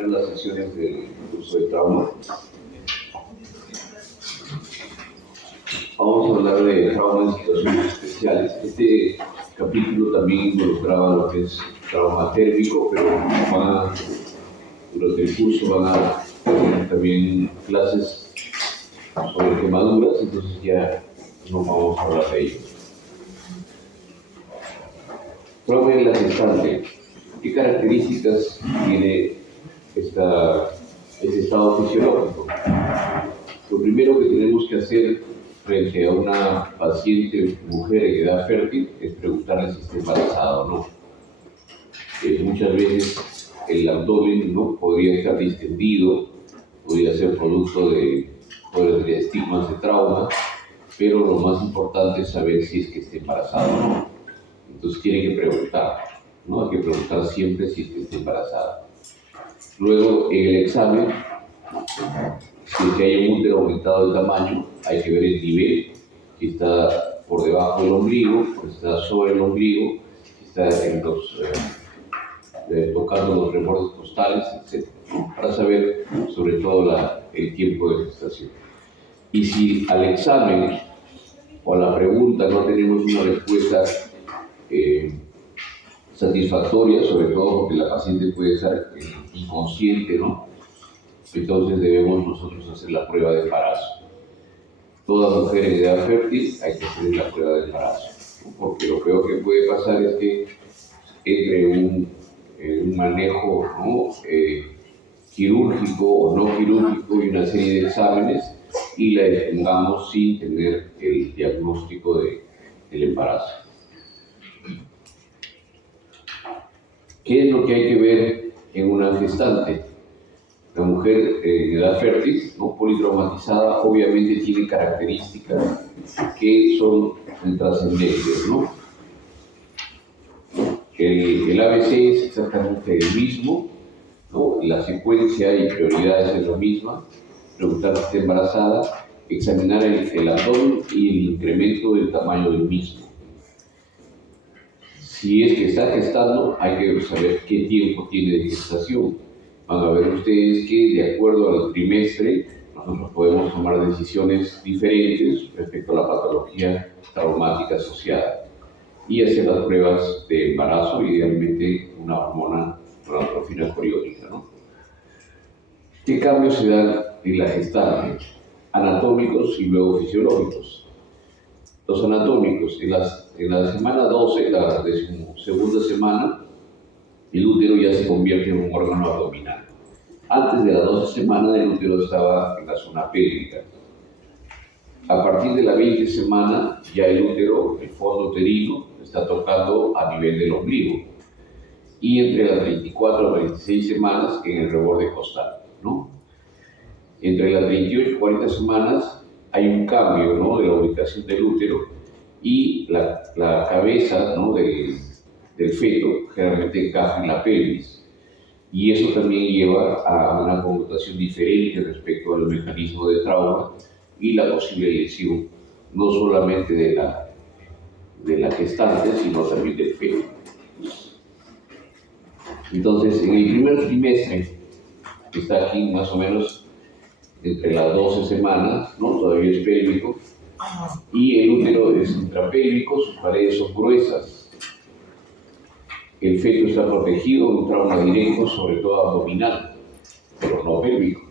terminar las sesiones del curso de trauma. Vamos a hablar de trauma en situaciones especiales. Este capítulo también involucraba lo que es trauma térmico, pero durante el curso van a tener también clases sobre quemaduras, entonces ya no vamos a hablar de ello. Trauma en la gestante. ¿Qué características tiene este estado fisiológico? Lo primero que tenemos que hacer frente a una paciente mujer en edad fértil es preguntarle si está embarazada o no. Muchas veces el abdomen no podría estar distendido, podría ser producto de estigmas de trauma, pero lo más importante es saber si es que está embarazada o no. Entonces tiene que preguntar, ¿no? Hay que preguntar siempre si es que está embarazada. Luego, en el examen, si es que hay un útero aumentado de tamaño, hay que ver el nivel, si está por debajo del ombligo, si está sobre el ombligo, si está tocando los rebordes costales, etc., ¿no? Para saber sobre todo el tiempo de gestación. Y si al examen o a la pregunta no tenemos una respuesta satisfactoria, sobre todo porque la paciente puede estar inconsciente, ¿no? Entonces debemos nosotros hacer la prueba de embarazo. Toda mujer en edad fértil hay que hacer la prueba de embarazo, ¿no? Porque lo peor que puede pasar es que entre un manejo, ¿no? Quirúrgico o no quirúrgico y una serie de exámenes y la detengamos sin tener el diagnóstico del embarazo. ¿Qué es lo que hay que ver en una gestante? La mujer en edad fértil, ¿no? Politraumatizada, obviamente tiene características que son trascendentes, ¿no? El ABC es exactamente el mismo, ¿no? La secuencia y prioridades es la misma. Preguntar si está embarazada, examinar el abdomen y el incremento del tamaño del mismo. Si es que está gestando, hay que saber qué tiempo tiene de gestación. Van a ver ustedes que de acuerdo al trimestre nosotros podemos tomar decisiones diferentes respecto a la patología traumática asociada y hacer las pruebas de embarazo, idealmente una hormona gonadotropina coriónica, ¿no? ¿Qué cambios se dan en la gestante? Anatómicos y luego fisiológicos. Los anatómicos, en la semana 12, la segunda semana, el útero ya se convierte en un órgano abdominal. Antes de las 12 semanas, el útero estaba en la zona pélvica. A partir de la 20 semana, ya el útero, el fondo uterino, está tocando a nivel del ombligo. Y entre las 24 a 26 semanas, en el reborde costal, ¿no? Entre las 28 y 40 semanas, hay un cambio, ¿no?, de la ubicación del útero y la cabeza, ¿no?, del feto generalmente encaja en la pelvis. Y eso también lleva a una connotación diferente respecto al mecanismo de trauma y la posible lesión, no solamente de la gestante, sino también del feto. Entonces, en el primer trimestre, que está aquí más o menos entre las 12 semanas, ¿no?, todavía es pélvico, y el útero es intrapélvico, sus paredes son gruesas. El feto está protegido de un trauma directo, sobre todo abdominal, pero no pélvico.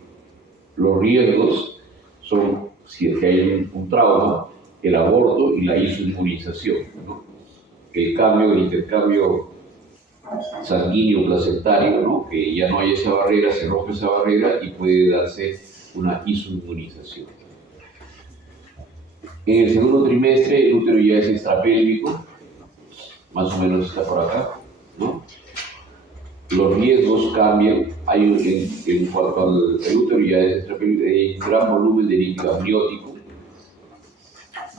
Los riesgos son, si es que hay un trauma, el aborto y la isoinmunización, ¿no? El intercambio sanguíneo placentario, ¿no?, que ya no hay esa barrera, se rompe esa barrera y puede darse una isoinmunización. En el segundo trimestre el útero ya es extrapélvico, más o menos está por acá, ¿no? Los riesgos cambian. En cuanto al útero ya es extrapélvico, hay un gran volumen de líquido amniótico,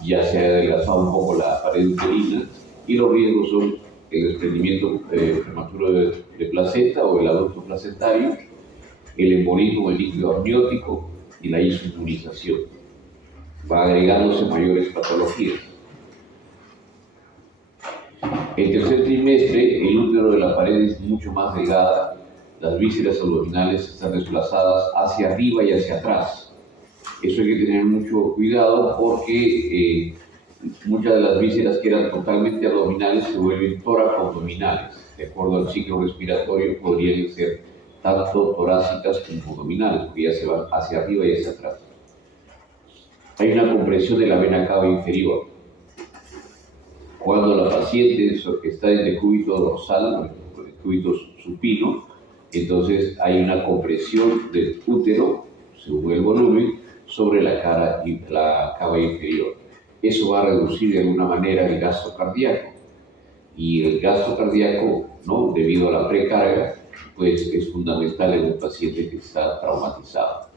ya se ha adelgazado un poco la pared uterina, y los riesgos son el desprendimiento prematuro de placenta o el adulto placentario, el embolismo del líquido amniótico y la isoinmunización. Va agregándose mayores patologías. El tercer trimestre, el útero de la pared es mucho más delgada, las vísceras abdominales están desplazadas hacia arriba y hacia atrás. Eso hay que tener mucho cuidado porque muchas de las vísceras que eran totalmente abdominales se vuelven tóraco-abdominales. De acuerdo al ciclo respiratorio, podrían ser tanto torácicas como abdominales, porque ya se van hacia arriba y hacia atrás. Hay una compresión de la vena cava inferior. Cuando la paciente está en decúbito dorsal, en decúbito supino, entonces hay una compresión del útero, según el volumen, sobre la cava inferior. Eso va a reducir de alguna manera el gasto cardíaco. Y el gasto cardíaco, ¿no?, debido a la precarga, pues es fundamental en un paciente que está traumatizado.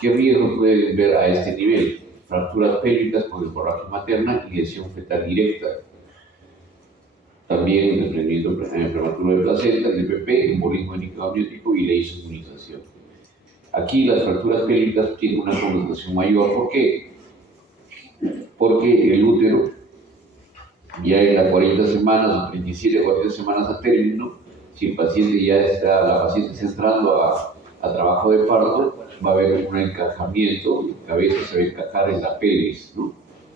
¿Qué riesgo pueden ver a este nivel? Fracturas pélvicas por hemorragia materna y lesión fetal directa. También desprendimiento prematuro de placenta, el DPP, embolismo amniótico y la inmunización. Aquí las fracturas pélvicas tienen una connotación mayor. ¿Por qué? Porque el útero, ya en las 40 semanas o 37 o 40 semanas a término, si el paciente la paciente está entrando a trabajo de parto, va a haber un encajamiento, la cabeza se va a encajar en la pelvis, ¿no?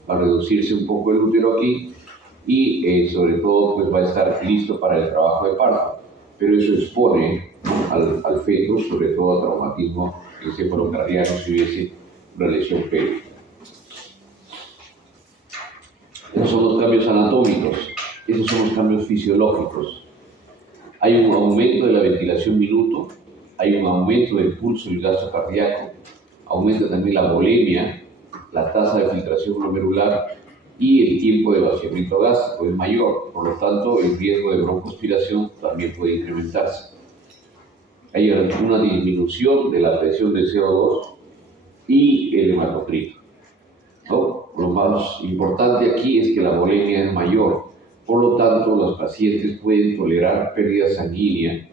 Va a reducirse un poco el útero aquí y sobre todo pues va a estar listo para el trabajo de parto. Pero eso expone, ¿no?, al feto, sobre todo a traumatismo encefalocardíaco si hubiese una lesión pélvica. Esos son los cambios anatómicos, esos son los cambios fisiológicos. Hay un aumento de la ventilación minuto, hay un aumento del pulso y el gasto cardíaco, aumenta también la volemia, la tasa de filtración glomerular y el tiempo de vaciamiento gástrico es mayor, por lo tanto el riesgo de broncoaspiración también puede incrementarse. Hay una disminución de la presión de CO2 y el hematocrito, ¿no? Lo más importante aquí es que la volemia es mayor, por lo tanto los pacientes pueden tolerar pérdida sanguínea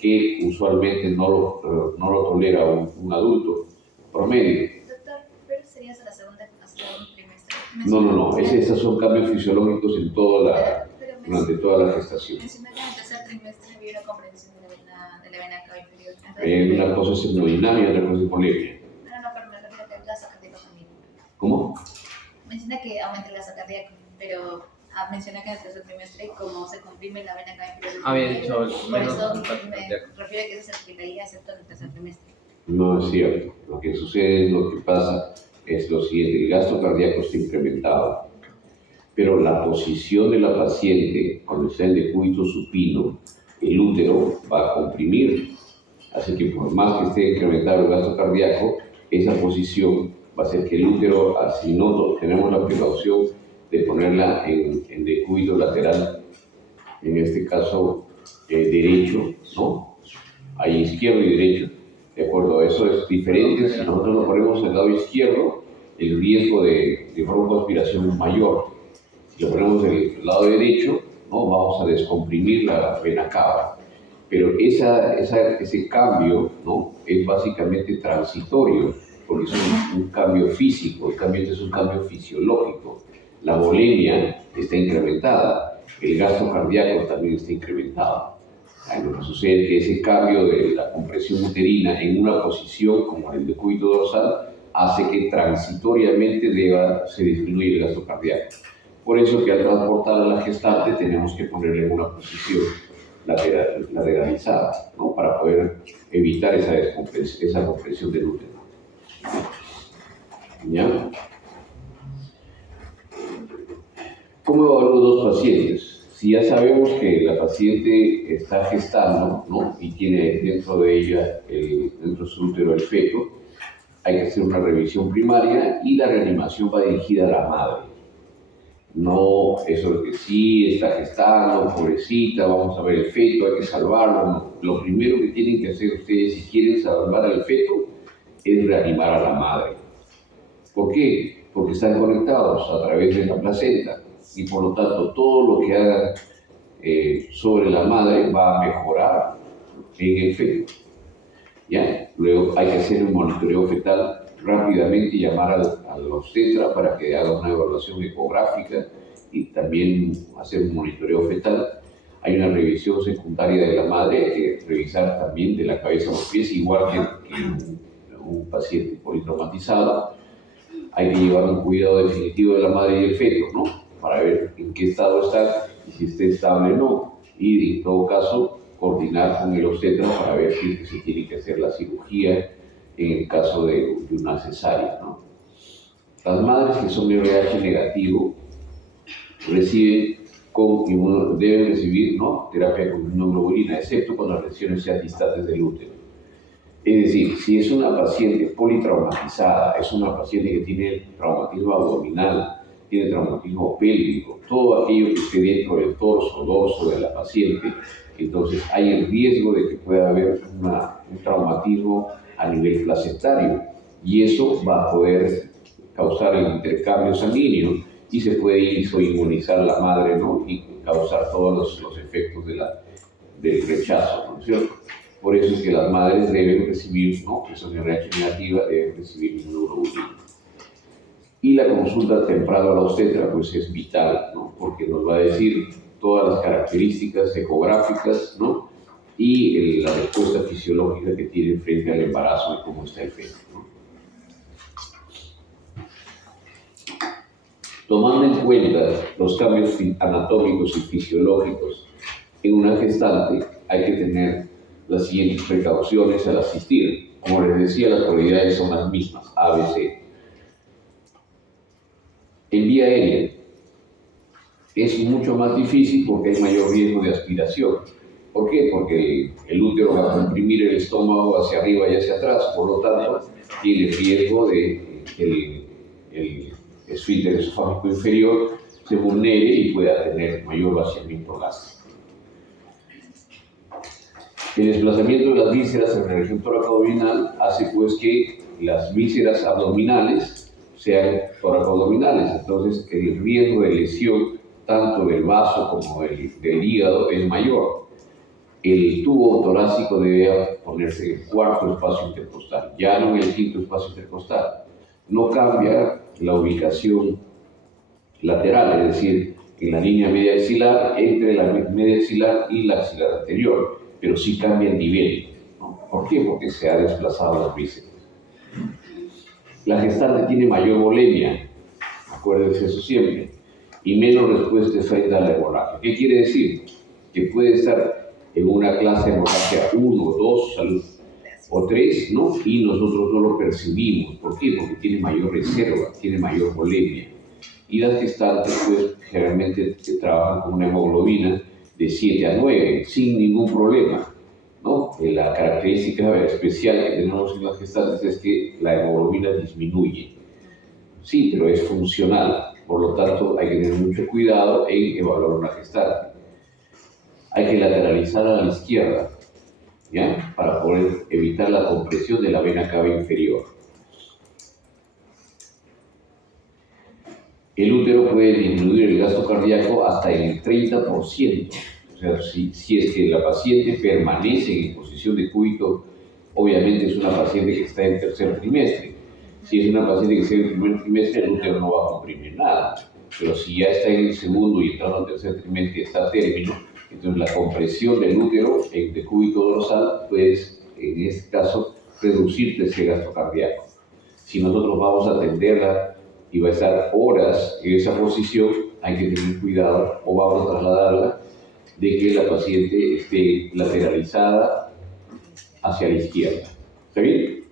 que usualmente no lo tolera un adulto promedio. Doctor, ¿pero sería hasta segundo trimestre? No, estos son cambios fisiológicos en durante toda la gestación. Menciona que en el tercer trimestre había una comprensión de la vena cava inferior. Una cosa es hemodinamia y otra cosa es volemia. No, pero me refiero a que el gasto cardíaco también. ¿Cómo? Menciona que aumenta el gasto cardíaco, pero menciona que en el tercer trimestre, como se comprime la vena cava inferior. Había dicho por eso me refiero a que eso se aplicaría excepto en el tercer trimestre. No es cierto. Lo que sucede, lo que pasa es lo siguiente: el gasto cardíaco está incrementado, pero la posición de la paciente cuando está en decúbito supino, el útero va a comprimir. Así que por más que esté incrementado el gasto cardíaco, esa posición va a hacer que el útero, si no tenemos la precaución de ponerla en decúbito lateral, en este caso derecho, ¿no? Hay izquierdo y derecho, ¿de acuerdo? Eso es diferente. Si nosotros lo ponemos en el lado izquierdo, el riesgo de broncoaspiración es mayor. Si lo ponemos en el lado derecho, ¿no?, vamos a descomprimir la vena cava. Pero ese cambio, ¿no?, es básicamente transitorio, porque es un cambio físico, el cambio es un cambio fisiológico. La volemia está incrementada, el gasto cardíaco también está incrementado. Lo que sucede es que ese cambio de la compresión uterina en una posición como el decúbito dorsal hace que transitoriamente se disminuya el gasto cardíaco. Por eso que al transportar a la gestante tenemos que ponerle en una posición lateralizada, ¿no?, para poder evitar esa compresión del útero. ¿Ya? ¿Cómo evalúo dos pacientes? Si ya sabemos que la paciente está gestando, ¿no?, y tiene dentro de ella, dentro de su útero, el feto, hay que hacer una revisión primaria y la reanimación va dirigida a la madre. No, eso es que sí, está gestando, pobrecita, vamos a ver el feto, hay que salvarlo. No. Lo primero que tienen que hacer ustedes, si quieren salvar al feto, es reanimar a la madre. ¿Por qué? Porque están conectados a través de la placenta y por lo tanto todo lo que hagan sobre la madre va a mejorar en el feto. ¿Ya? Luego hay que hacer un monitoreo fetal rápidamente, llamar al obstetra para que haga una evaluación ecográfica y también hacer un monitoreo fetal. hay una revisión secundaria de la madre, hay que revisar también de la cabeza a los pies, igual que un paciente politraumatizado. Hay que llevar un cuidado definitivo de la madre y del feto, ¿no? Para ver en qué estado está y si está estable o no. Y en todo caso, coordinar con el obstetra para ver si se tiene que hacer la cirugía en el caso de una cesárea, ¿no? Las madres que son RH negativo deben recibir, ¿no?, terapia con inmunoglobulina, excepto cuando las lesiones sean distantes del útero. Es decir, si es una paciente politraumatizada, es una paciente que tiene traumatismo abdominal, tiene traumatismo pélvico, todo aquello que esté dentro del dorso de la paciente, entonces hay el riesgo de que pueda haber un traumatismo a nivel placentario, y eso va a poder causar el intercambio sanguíneo y se puede isoinmunizar la madre, ¿no?, y causar todos los efectos del rechazo, ¿no es cierto? Por eso es que las madres deben recibir, ¿no?, que son RH negativa, deben recibir inmunoglobulina. Y la consulta temprana a la obstetra pues es vital, ¿no?, porque nos va a decir todas las características ecográficas, ¿no?, y la respuesta fisiológica que tiene frente al embarazo y cómo está el feto, ¿no? Tomando en cuenta los cambios anatómicos y fisiológicos en una gestante, hay que tener las siguientes precauciones al asistir. Como les decía, las prioridades son las mismas, A, B, C. En vía aérea es mucho más difícil porque hay mayor riesgo de aspiración. ¿Por qué? Porque el útero va a comprimir el estómago hacia arriba y hacia atrás, por lo tanto, tiene riesgo de que el esfínter esofágico inferior se vulnere y pueda tener mayor vaciamiento gástrico. El desplazamiento de las vísceras en la región toracoabdominal hace pues que las vísceras abdominales sean toracoabdominales, entonces el riesgo de lesión tanto del vaso como del hígado es mayor. El tubo torácico debe ponerse en el cuarto espacio intercostal, ya no en el quinto espacio intercostal. No cambia la ubicación lateral, es decir, en la línea media axilar, entre la media axilar y la axilar anterior, pero sí cambia el nivel, ¿no? ¿Por qué? Porque se ha desplazado las vísceras. La gestante tiene mayor volemia, acuérdense eso siempre, y menos respuesta frente a la hemorragia. ¿Qué quiere decir? Que puede estar en una clase de hemorragia 1, 2, o 3, ¿no?, y nosotros no lo percibimos. ¿Por qué? Porque tiene mayor reserva, tiene mayor volemia. Y las gestantes, pues, generalmente trabajan con una hemoglobina de 7 a 9, sin ningún problema, ¿no? La característica especial que tenemos en las gestantes es que la hemoglobina disminuye. Sí, pero es funcional, por lo tanto hay que tener mucho cuidado en evaluar una gestante. Hay que lateralizar a la izquierda, ¿ya?, para poder evitar la compresión de la vena cava inferior. El útero puede disminuir el gasto cardíaco hasta el 30%. O sea, si es que la paciente permanece en posición de cúbito, obviamente es una paciente que está en tercer trimestre. Si es una paciente que está en el primer trimestre, el útero no va a comprimir nada. Pero si ya está en el segundo y entrando al tercer trimestre y está a término, entonces la compresión del útero en decúbito dorsal puede, en este caso, reducir ese gasto cardíaco. Si nosotros vamos a atenderla y va a estar horas en esa posición, hay que tener cuidado, o vamos a trasladarla, de que la paciente esté lateralizada hacia la izquierda. ¿Está bien?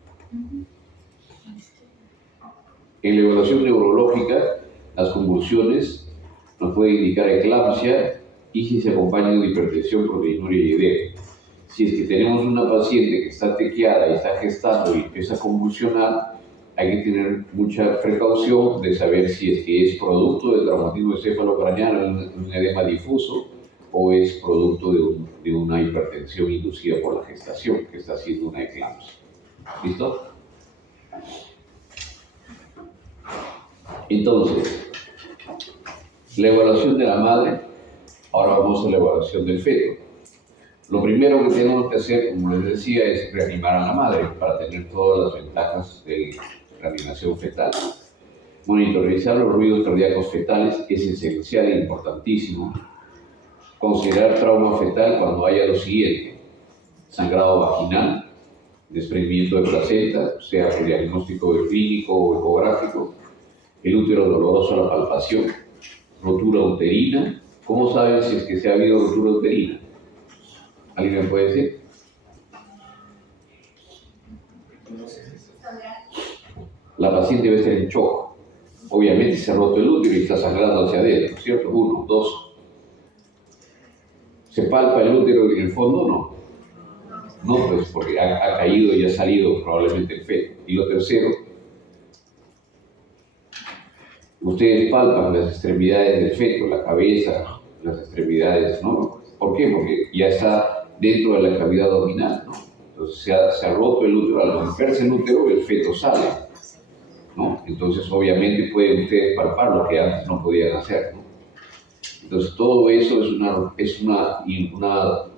En la evaluación neurológica, las convulsiones nos pueden indicar eclampsia y si se acompañan de hipertensión, proteinuria y edema. Si es que tenemos una paciente que está tequeada y está gestando y empieza a convulsionar, hay que tener mucha precaución de saber si es que es producto del traumatismo encefalocraneano, un edema difuso, o es producto de una hipertensión inducida por la gestación, que está haciendo una eclampsia. ¿Listo? Entonces, la evaluación de la madre, ahora vamos a la evaluación del feto. Lo primero que tenemos que hacer, como les decía, es reanimar a la madre para tener todas las ventajas de reanimación fetal. Monitorizar los ruidos cardíacos fetales es esencial e importantísimo. considerar trauma fetal cuando haya lo siguiente: sangrado vaginal, desprendimiento de placenta, sea por diagnóstico clínico o ecográfico, el útero doloroso a la palpación, rotura uterina. ¿Cómo saben si es que se ha habido rotura uterina? ¿Alguien me puede decir? La paciente debe estar en shock. Obviamente se ha roto el útero y está sangrando hacia adentro, ¿cierto? 1, 2. ¿Se palpa el útero en el fondo? No. No, pues porque ha caído y ha salido probablemente el feto. Y lo tercero, ustedes palpan las extremidades del feto, la cabeza, las extremidades, ¿no? ¿Por qué? Porque ya está dentro de la cavidad abdominal, ¿no? Entonces se ha roto el útero. Al romperse el útero, el feto sale, ¿no? Entonces obviamente pueden ustedes palpar lo que antes no podían hacer, ¿no? Entonces todo eso es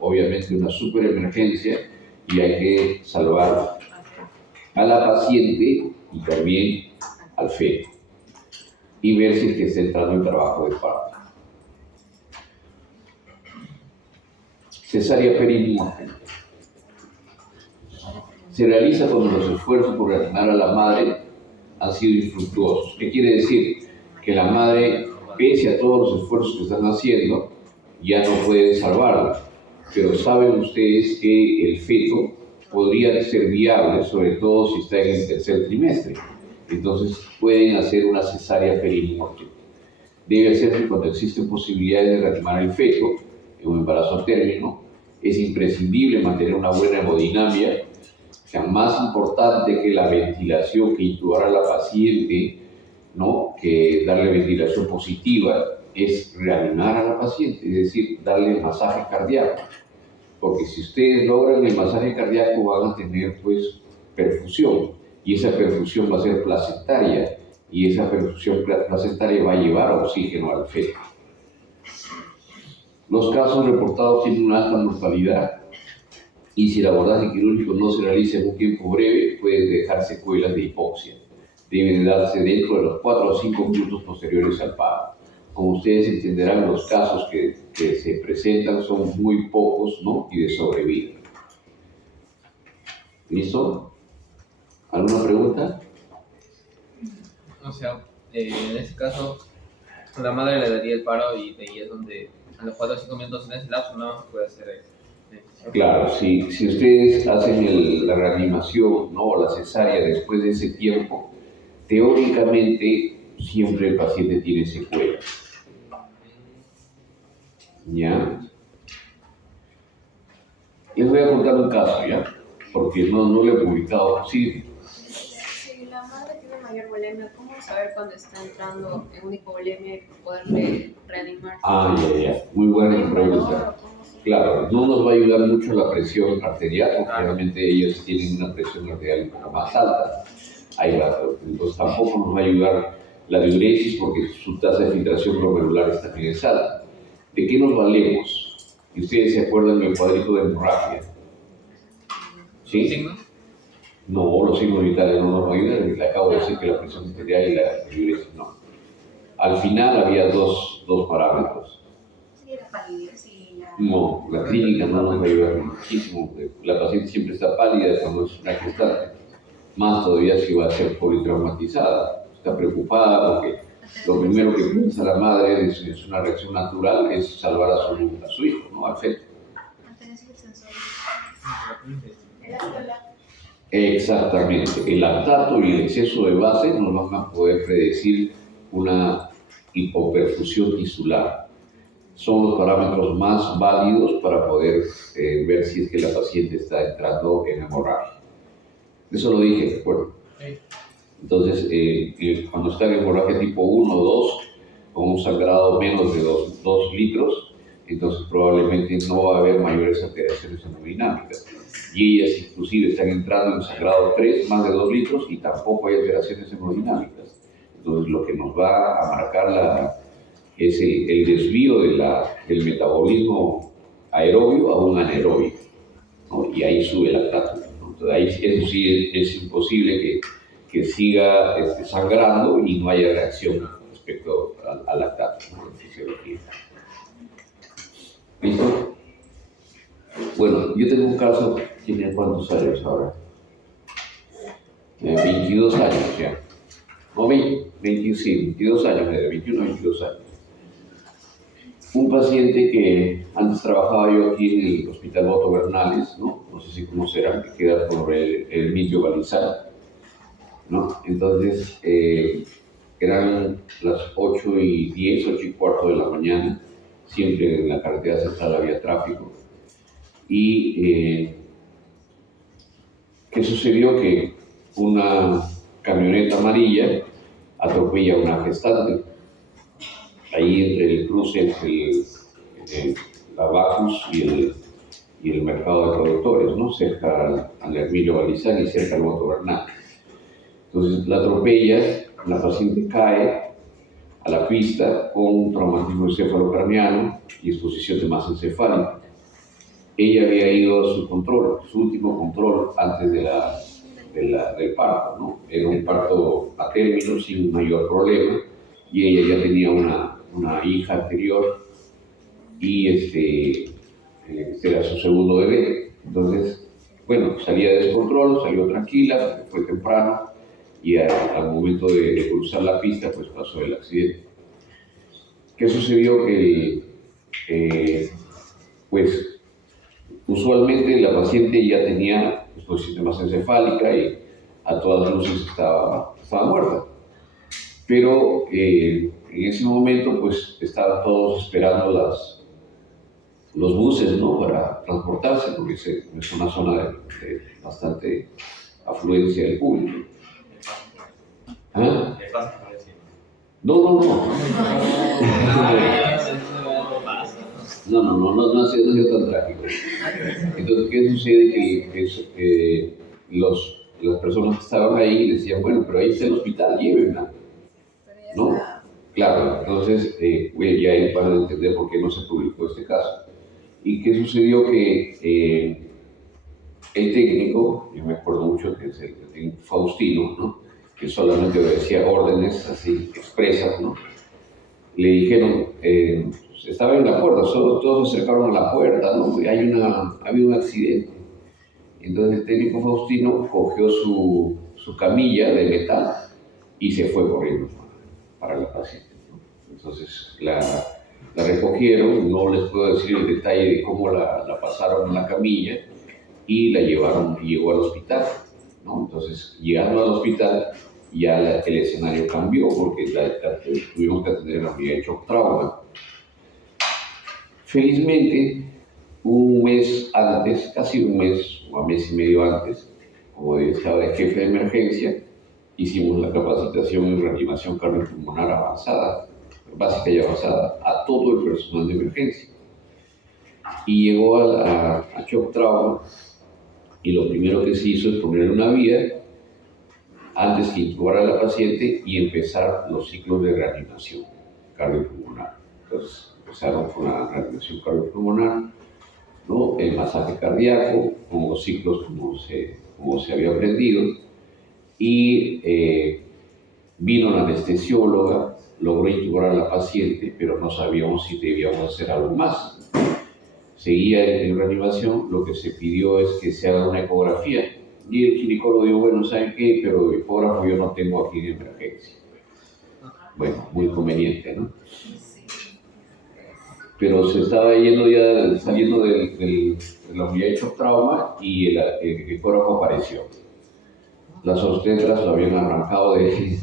obviamente una super emergencia y hay que salvar a la paciente y también al feto y ver si es que está entrando en trabajo de parto. Cesárea perimortem. Se realiza cuando los esfuerzos por reanimar a la madre han sido infructuosos. ¿Qué quiere decir? Que la madre, pese a todos los esfuerzos que están haciendo, ya no puede salvarla. Pero saben ustedes que el feto podría ser viable, sobre todo si está en el tercer trimestre. Entonces pueden hacer una cesárea perimortem. Debe hacerse cuando existen posibilidades de reanimar el feto en un embarazo a término. Es imprescindible mantener una buena hemodinamia. O sea, más importante que la ventilación, que intubar a la paciente, ¿no?, que darle ventilación positiva, es reanimar a la paciente, es decir, darle masaje cardíaco. Porque si ustedes logran el masaje cardíaco van a tener pues perfusión, y esa perfusión va a ser placentaria, y esa perfusión placentaria va a llevar oxígeno al feto. Los casos reportados tienen una alta mortalidad, y si el abordaje quirúrgico no se realiza en un tiempo breve, puede dejar secuelas de hipoxia. Deben darse dentro de los 4 o 5 minutos posteriores al paro. Como ustedes entenderán, los casos que se presentan son muy pocos, ¿no?, y de sobrevida. ¿Listo? ¿Alguna pregunta? O sea, en este caso, la madre le daría el paro y de ahí es donde a los 4 o 5 minutos en ese lapso nada más puede hacer eso. Claro, si ustedes hacen la reanimación, ¿no?, o la cesárea después de ese tiempo, teóricamente siempre el paciente tiene secuelas. ¿Ya? Les voy a contar un caso, ¿ya? Porque no lo he publicado. Sí. Si la madre tiene mayor bulimia, ¿cómo saber cuándo está entrando en una hipovolemia y poderle reanimar? Ya. Muy buena pregunta. Claro, no nos va a ayudar mucho la presión arterial, porque realmente ellos tienen una presión arterial un poco más alta. Ahí va. Entonces tampoco nos va a ayudar la diuresis, porque su tasa de filtración glomerular también es alta. ¿De qué nos valemos? Y ustedes se acuerdan del cuadrito de hemorragia. ¿Sí? ¿Signos? No, los signos vitales no nos ayudan. Le acabo de decir que la presión arterial y la diuresis no. Al final había dos parámetros. Sí, la palidez y la... No, la clínica no nos va a ayudar muchísimo. La paciente siempre está pálida cuando es una gestante. Más todavía si va a ser politraumatizada. Está preocupada porque lo primero que piensa la madre es una reacción natural, es salvar a su hijo, ¿no?, al feto. Exactamente. El lactato y el exceso de base nos van a poder predecir una hipoperfusión tisular. Son los parámetros más válidos para poder ver si es que la paciente está entrando en hemorragia. Eso lo dije, ¿de acuerdo? Sí. Entonces, cuando está en hemorragia tipo 1 o 2, con un sangrado menos de 2 litros, entonces probablemente no va a haber mayores alteraciones hemodinámicas. Y ellas inclusive están entrando en sangrado 3, más de 2 litros, y tampoco hay alteraciones hemodinámicas. Entonces, lo que nos va a marcar es el desvío del metabolismo aerobio a un anaerobio, ¿no? Y ahí sube el lactato, ¿no? Entonces, ahí eso sí es imposible que siga sangrando y no haya reacción respecto al lactato, ¿no?, en fisiología. ¿Listo? Bueno, yo tengo un caso, ¿tiene cuántos años ahora? 22 años ya. No, 20, sí, 22 años, de 21 a 22 años. Un paciente que antes trabajaba yo aquí en el Hospital Boto Bernales, ¿no? No sé si conocerán, que queda por el Mitio Balizar, ¿no? Entonces, eran las 8:10, 8:15 de la mañana, siempre en la carretera central había tráfico. Y ¿qué sucedió? Que una camioneta amarilla atropella a una gestante. Ahí entre el cruce entre la Bacus y el mercado de productores, ¿no? Cerca al Hermilio Balizán y cerca al Boto Bernal. Entonces la atropella, la paciente cae a la pista con traumatismo encefalocraniano y exposición de masa encefálica. Ella había ido a su control, su último control antes del parto, ¿no? Era un parto a término sin mayor problema y ella ya tenía una hija anterior y este era su segundo bebé. Entonces, bueno, salía de descontrol, salió tranquila, fue temprano y al momento de cruzar la pista, pues pasó el accidente. ¿Qué sucedió? Que, pues, usualmente la paciente ya tenía exposición de masa encefálica y a todas luces estaba muerta. Pero en ese momento, pues, estaban todos esperando los buses, ¿no? Para transportarse, porque es una zona de bastante afluencia del público. ¿Ah? No. No ha sido tan trágico. Entonces, ¿qué sucede? Que las personas que estaban ahí decían, bueno, pero ahí está el hospital, llévenla, ¿no? Claro, entonces, ya ahí van a entender por qué no se publicó este caso. ¿Y qué sucedió? Que el técnico, yo me acuerdo mucho que es el técnico Faustino, ¿no? Que solamente obedecía órdenes así expresas, ¿no? Le dijeron, estaba en la puerta, todos se acercaron a la puerta, ¿no? Había un accidente. Entonces el técnico Faustino cogió su camilla de metal y se fue corriendo para la paciente, ¿no? Entonces la recogieron, no les puedo decir el detalle de cómo la pasaron en la camilla y la llevaron y llegó al hospital, ¿no? Entonces, llegando al hospital, ya el escenario cambió porque tuvimos que atender la unidad de shock trauma. Felizmente, un mes antes, casi un mes o un mes y medio antes, como estaba de jefe de emergencia, hicimos la capacitación en reanimación cardiopulmonar avanzada, básica y avanzada, a todo el personal de emergencia. Y llegó a shock trauma y lo primero que se hizo es ponerle una vía antes que intubara a la paciente y empezar los ciclos de reanimación cardiopulmonar. Entonces empezaron con la reanimación cardiopulmonar, ¿no? El masaje cardíaco, con los ciclos como se había aprendido, y vino la anestesióloga, logró intubar a la paciente, pero no sabíamos si debíamos hacer algo más. Seguía en reanimación, lo que se pidió es que se haga una ecografía. Y el ginecólogo dijo, bueno, ¿saben qué? Pero ecógrafo yo no tengo aquí en emergencia. Bueno, muy conveniente, ¿no? Pero se estaba saliendo de la unidad de shock trauma y el ecógrafo apareció. Las obstetras lo habían arrancado del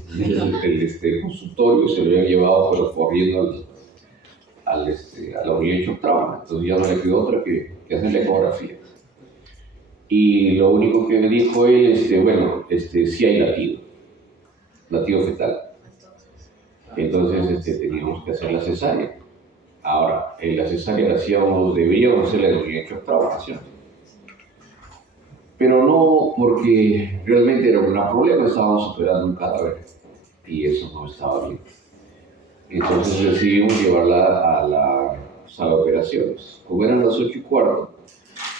consultorio y se lo habían llevado, pero corriendo a la unidad de shock trauma. Entonces ya no le quedó otra que hacer la ecografía. Y lo único que me dijo él, sí hay latido fetal. Entonces teníamos que hacer la cesárea. Ahora, en la cesárea deberíamos hacer la unidad de shock trauma, ¿cierto? Pero no porque realmente era un gran problema, estábamos operando un cadáver y eso no estaba bien. Entonces decidimos llevarla a la sala de operaciones. Como eran las 8:15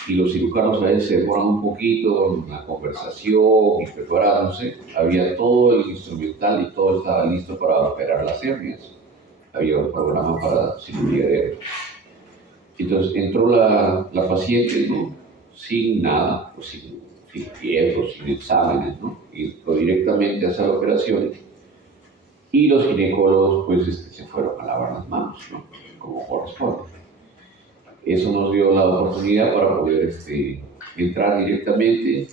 y los cirujanos a veces se demoran un poquito en la conversación y preparándose, había todo el instrumental y todo estaba listo para operar las hernias. Había un programa para cirugía de hernias. Entonces entró la paciente, ¿no? Sin nada, pues sin fiebros, sin exámenes, ¿no? Y fue directamente a hacer la operación. Y los ginecólogos, pues, se fueron a lavar las manos, ¿no? Como corresponde. Eso nos dio la oportunidad para poder entrar directamente,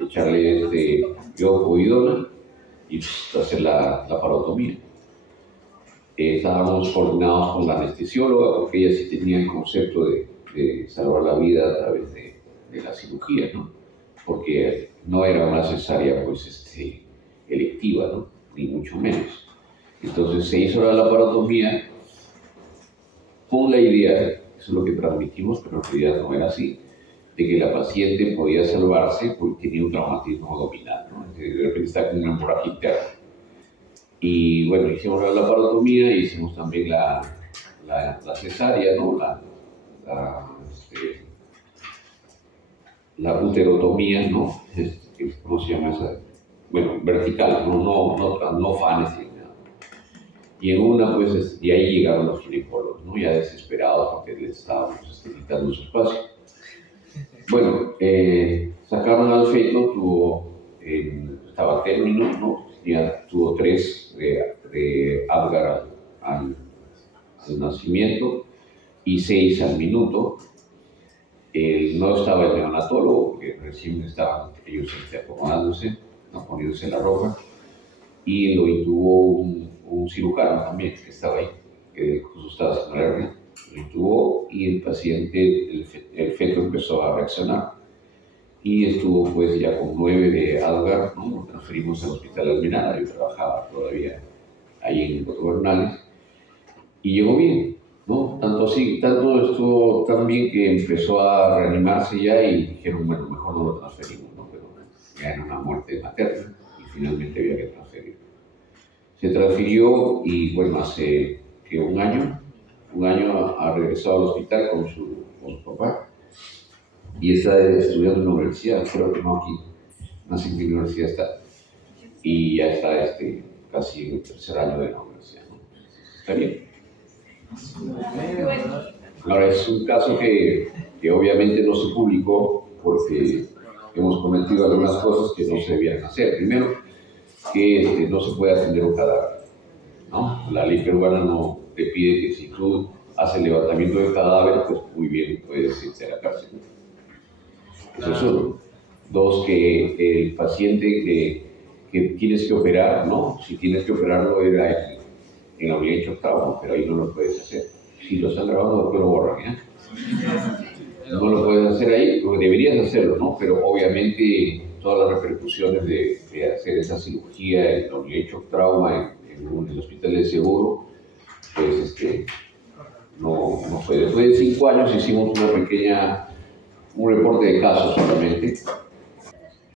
echarle yodopovidona y pues, hacer la parotomía. Estábamos coordinados con la anestesióloga porque ella sí tenía el concepto de salvar la vida a través de la cirugía, ¿no? Porque no era una cesárea pues, electiva, ¿no? Ni mucho menos. Entonces se hizo la laparotomía con la idea, eso es lo que transmitimos, pero en realidad no era así, de que la paciente podía salvarse porque tenía un traumatismo abdominal, ¿no? De repente está con una hemorragia interna. Y bueno, hicimos la laparotomía, hicimos también la cesárea, ¿no? La uterotomía, ¿no? ¿Cómo se llama esa? Bueno, vertical, no fanes ni nada. Y en una, pues, y ahí llegaron los ginecólogos, ¿no? Ya desesperados porque les estábamos quitando su espacio. Bueno, sacaron al feto, estaba término, ¿no? Ya tuvo 3 de Apgar al nacimiento y 6 al minuto. No estaba el neonatólogo, porque recién estaban ellos acomodándose, ¿no? Poniéndose la ropa, y lo intubó un cirujano también que estaba ahí, que justo estaba haciendo la hernia. Lo intubó y el paciente, el feto empezó a reaccionar. Y estuvo pues ya con 9 de Apgar, ¿no? Nos transferimos al Hospital Almenara, yo trabajaba todavía ahí en Coto Bernales, y llegó bien, ¿no? Tanto estuvo tan bien que empezó a reanimarse ya y dijeron, bueno, mejor no lo transferimos, ¿no? Pero ya era una muerte materna y finalmente había que transferirlo. Se transfirió y bueno, hace que un año ha regresado al hospital con su papá. Y está estudiando en la universidad, creo que no aquí, no sé en qué universidad está. Y ya está casi en el 3er año de la universidad, ¿no? Está bien. Ahora es un caso que obviamente no se publicó porque hemos cometido algunas cosas que no se debían hacer. Primero, que no se puede atender un cadáver, ¿no? La ley peruana no te pide que si tú haces levantamiento de cadáver, pues muy bien puedes irte a la cárcel. Eso es uno. 2, que el paciente que tienes que operar, ¿no? Si tienes que operarlo era en la unidad de shock trauma, pero ahí no lo puedes hacer. Si lo están grabando, después lo borran, ¿eh? No lo puedes hacer ahí, porque deberías hacerlo, ¿no? Pero obviamente todas las repercusiones de hacer esa cirugía en la unidad de shock trauma en el hospital de seguro, pues no fue. Después de 5 años hicimos un reporte de casos solamente,